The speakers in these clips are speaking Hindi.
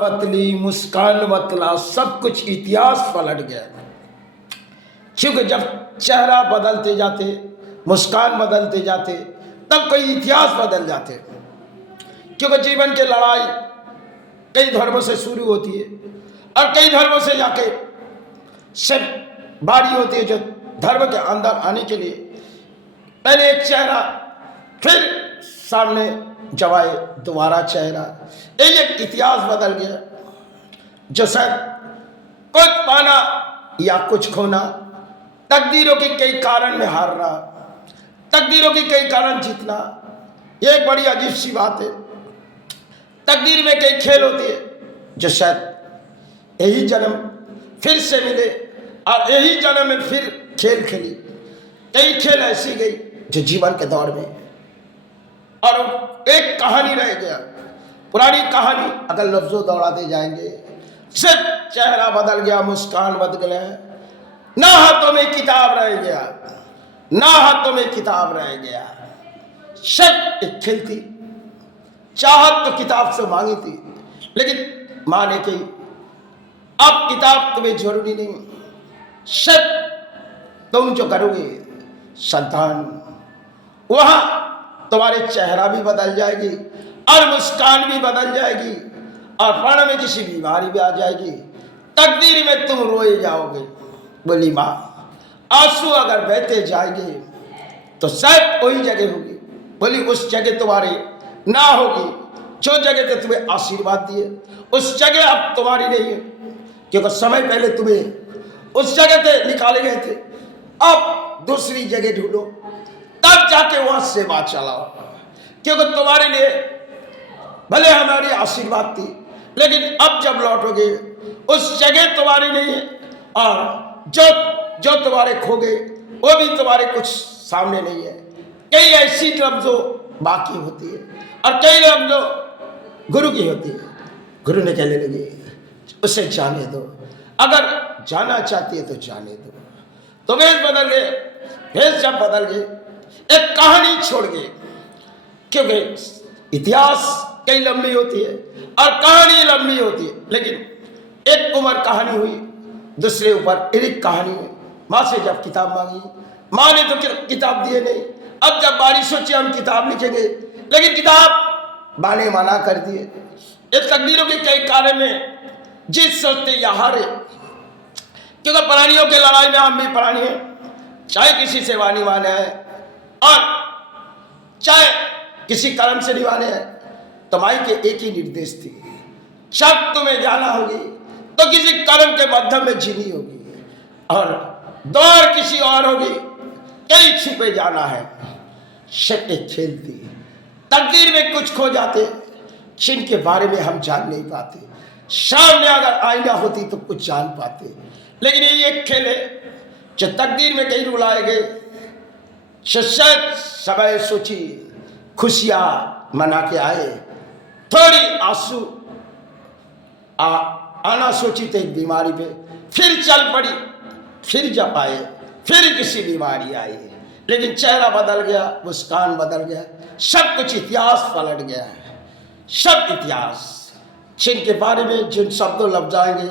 बतली, मुस्कान बतला, सब कुछ इतिहास पलट गया। क्योंकि जब चेहरा बदलते जाते, मुस्कान बदलते जाते, तब कोई इतिहास बदल जाते। क्योंकि जीवन की लड़ाई कई धर्मों से शुरू होती है और कई धर्मों से जाके सिर्फ बारी होती है जो धर्म के अंदर आने के लिए पहले एक चेहरा, फिर सामने जब आए दोबारा चेहरा, एक इतिहास बदल गया। जो शायद कुछ पाना या कुछ खोना, तकदीरों के कई कारण में हारना, तकदीरों के कई कारण जीतना, ये एक बड़ी अजीब सी बात है। तकदीर में कई खेल होती है जो शायद यही जन्म फिर से मिले और यही जन्म में फिर खेल खेली। कई खेल ऐसी गई जो जीवन के दौर में, और एक कहानी रह गया, पुरानी कहानी अगर लफ्जों दौड़ाते जाएंगे, सिर्फ चेहरा बदल गया, मुस्कान बदल गया, ना हाथों में किताब रह गया, ना हाथों में किताब रह गया। सिर्फ एक खेल थी, चाहत तो किताब से मांगी थी, लेकिन मां ने कही अब किताब तुम्हें जरूरी नहीं, सिर्फ तुम जो करोगे संतान, वहां तुम्हारे चेहरा भी बदल जाएगी और मुस्कान भी बदल जाएगी और प्राण में किसी बीमारी भी आ जाएगी, तकदीर में तुम रोए जाओगे। बोली मां, आंसू अगर बहते जाएंगे तो शायद वही जगह होगी। बोली उस जगह तुम्हारी ना होगी जो जगह से तुम्हें आशीर्वाद दिए, उस जगह अब तुम्हारी नहीं है, क्योंकि समय पहले तुम्हें उस जगह से निकाले गए थे। अब दूसरी जगह ढूंढो, तब जाके वहां सेवा चलाओ, क्योंकि तुम्हारे लिए भले हमारी आशीर्वाद थी, लेकिन अब जब लौटोगे उस जगह तुम्हारी नहीं है, और जो तुम्हारे खो गए वो भी तुम्हारे कुछ सामने नहीं है। कई ऐसी लफ्जों बाकी होती है और कई लफ्जों गुरु की होती है। गुरु ने कहने लगे उसे जाने दो, अगर जाना चाहती है तो जाने दो। तो वेश बदल गए, वेश जब बदल गए, एक कहानी छोड़ गए, क्योंकि इतिहास कई लंबी होती है और कहानी लंबी होती है, लेकिन एक उम्र कहानी हुई, दूसरे ऊपर एक कहानी हुई। माँ से जब किताब मांगी, माँ ने तो किताब दिए नहीं। अब जब बारी सोची हम किताब लिखेंगे, लेकिन किताब माँ ने मना कर दिए। इस तकदीरों के कई कार्य में जीत सोचते या हारे, क्योंकि प्राणियों के लड़ाई में हम भी प्राणी हैं, चाहे किसी से वाणी माने हैं और चाहे किसी कर्म से निभाने हैं। तो माई के एक ही निर्देश थी, जब तुम्हें जाना होगी तो किसी कर्म के माध्यम में जीनी होगी और दौड़ किसी और होगी, कहीं छुपे जाना है। शक एक खेल थी, तकदीर में कुछ खो जाते जिनके बारे में हम जान नहीं पाते, सामने अगर आईना होती तो कुछ जान पाते, लेकिन ये एक खेल है जो तकदीर में कहीं रुलाए गए। शायद समय सोची खुशियां मना के आए, थोड़ी आंसू आना सोची तो एक बीमारी पे फिर चल पड़ी, फिर जब आए फिर किसी बीमारी आई, लेकिन चेहरा बदल गया, मुस्कान बदल गया, सब कुछ इतिहास पलट गया है। सब इतिहास जिनके बारे में जिन शब्दों लग जाएंगे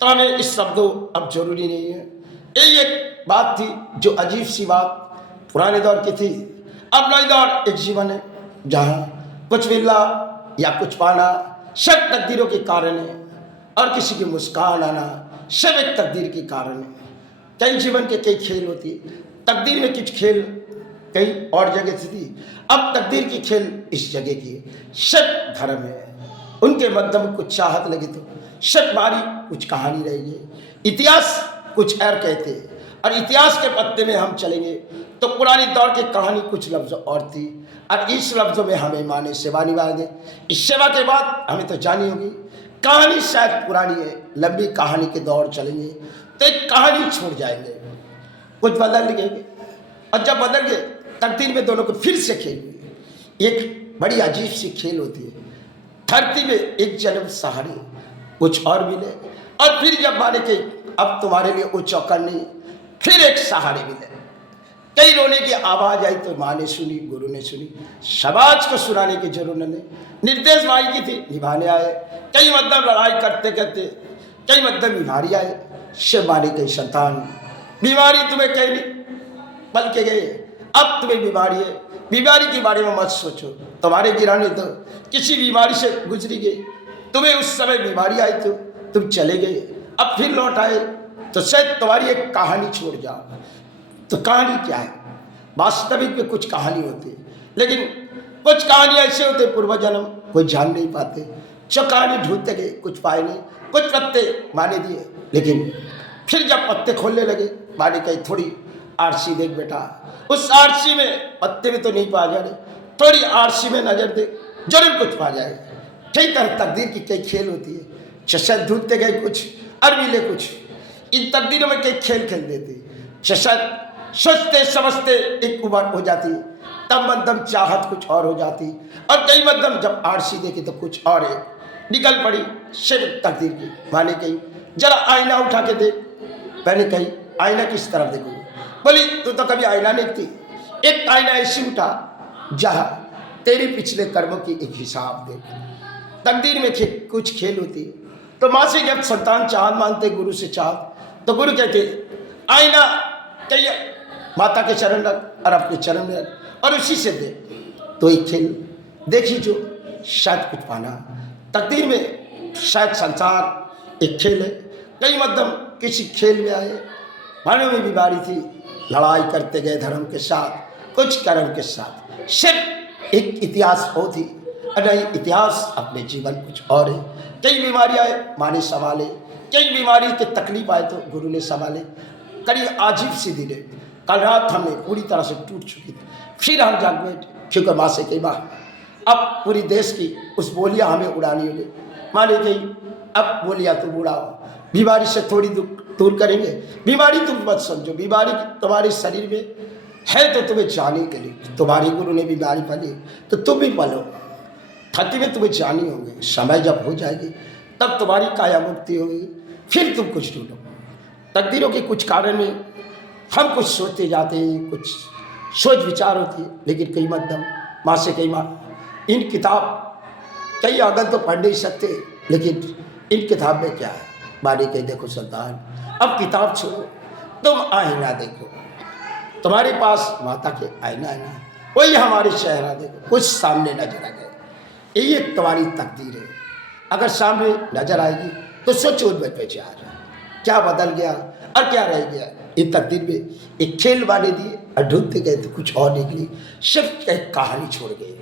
तो हमें इस शब्दों अब जरूरी नहीं है। ये एक बात थी जो अजीब सी बात पुराने दौर की थी। अब नए दौर एक जीवन है जहाँ कुछ मिलना या कुछ पाना सब तकदीरों के कारण है, और किसी की मुस्कान आना सब एक तकदीर के कारण है। कई जीवन के कई खेल होती है, तकदीर में कुछ खेल कई और जगह से थी, अब तकदीर की खेल इस जगह की है। सब धर्म है, उनके मध्य में कुछ चाहत लगी तो सब बारी कुछ कहानी रहेगी, इतिहास कुछ और कहते हैं, और इतिहास के पत्ते में हम चलेंगे तो पुरानी दौर की कहानी कुछ लफ्ज और थी, और इस लफ्जों में हमें माँ ने सेवा निभा दे। इस सेवा के बाद हमें तो जानी होगी, कहानी शायद पुरानी है, लंबी कहानी के दौर चलेंगे तो एक कहानी छोड़ जाएंगे, कुछ बदल गए, और जब बदल गए तकदीर में दोनों को फिर से खेल हुई। एक बड़ी अजीब सी खेल होती है, धरती में एक जन्म सहारे कुछ और मिले, और फिर जब माने कि अब तुम्हारे लिए वो चौकड़ नहीं, फिर एक सहारे मिले, कई रोने की आवाज आई तो माँ ने सुनी, गुरु ने सुनी, समाज को सुनाने की जरूरत नहीं, निर्देश माई की थी, निभाने आए। कई मतलब लड़ाई करते करते कई मतलब बीमारी आए, शिव माने कई संतान बीमारी तुम्हें कहनी पल के गए, अब तुम्हें बीमारी है, बीमारी के बारे में मत सोचो, तुम्हारे गिराने तो किसी बीमारी से गुजरी गई, तुम्हें उस समय बीमारी आई तो तुम चले गए, अब फिर लौट आए तो शायद तुम्हारी एक कहानी छोड़ जाओ। तो कहानी क्या है? वास्तविक में कुछ कहानी होती है, लेकिन कुछ कहानी ऐसे होते पूर्व जन्म कोई जान नहीं पाते, जो कहानी ढूंढते गए कुछ पाए नहीं, कुछ पत्ते माने दिए, लेकिन फिर जब पत्ते खोलने लगे माने कही थोड़ी आरसी देख बेटा, उस आरसी में पत्ते में तो नहीं पा जाने, थोड़ी आरसी में नजर दे जरूर कुछ पा जाए। कई तरह तकदीर की कई खेल होती है, शायद ढूंढते गए कुछ और मिले कुछ, इन तकदीरों में कई खेल खेल देते, शायद सोचते समझते एक उम्र हो जाती, तब मध्यम चाहत कुछ और हो जाती, और कई मध्यम जब आरसी देखे तो कुछ और है, निकल पड़ी सिर्फ तकदीर की। माने कही जरा आईना उठा के देख, मैंने कही आईना किस तरफ देखो, बोली तू तो कभी आईना नहीं देखती, एक आईना ऐसी उठा जहाँ तेरे पिछले कर्मों की एक हिसाब देख। तकदीर में कुछ खेल होती है, तो माँ से जब संतान चाहत मांगते गुरु से चाहत, तो गुरु कहते आईना कही माता के चरण रख और अपने चरण में रख और उसी से दे, तो एक खेल देखी जो शायद कुछ पाना। तकदीर में शायद संसार एक खेल है, कई मध्यम किसी खेल में आए, मानव में बीमारी थी, लड़ाई करते गए धर्म के साथ कुछ कर्म के साथ, सिर्फ एक इतिहास हो थी, नहीं इतिहास अपने जीवन कुछ और है। कई बीमारी आए माँ ने संभाले, कई बीमारी के तकलीफ आए तो गुरु ने संभाले। करीब अजीब सी दिन है, कल रात हमें पूरी तरह से टूट चुकी थी, फिर हम जाग बैठे, क्योंकि माँ से कही माँ अब पूरी देश की उस बोलियाँ हमें उड़ानी होगी। माँ ने कही अब बोलियाँ तुम उड़ाओ, बीमारी से थोड़ी दूर करेंगे, बीमारी तुम मत समझो, बीमारी तुम्हारे शरीर में है तो तुम्हें जाने के लिए, तुम्हारे गुरु ने बीमारी पाली तो तुम भी पालो, थकी में तुम्हें जानी होगी, समय जब हो जाएगी तब तुम्हारी काया मुक्ति होगी, फिर तुम कुछ ढूंढो। तकदीरों के कुछ कारण में हम कुछ सोचते जाते हैं, कुछ सोच विचार होती है, लेकिन कई मध्यम माँ से कई माँ इन किताब कई अगर तो पढ़ नहीं सकते, लेकिन इन किताब में क्या है? माने कही देखो संतान अब किताब छोड़ो, तुम आईना देखो, तुम्हारे पास माता के आईना है ना, वही हमारे चेहरा देखो, कुछ सामने नजर आ गए, ये तुम्हारी तकदीर है। अगर सामने नजर आएगी तो सोचो विचार क्या बदल गया और क्या रह गया। ये तकदीर में एक खेल वाले दिए और ढूंढते गए तो कुछ और निकली, सिर्फ एक कहानी छोड़ गए।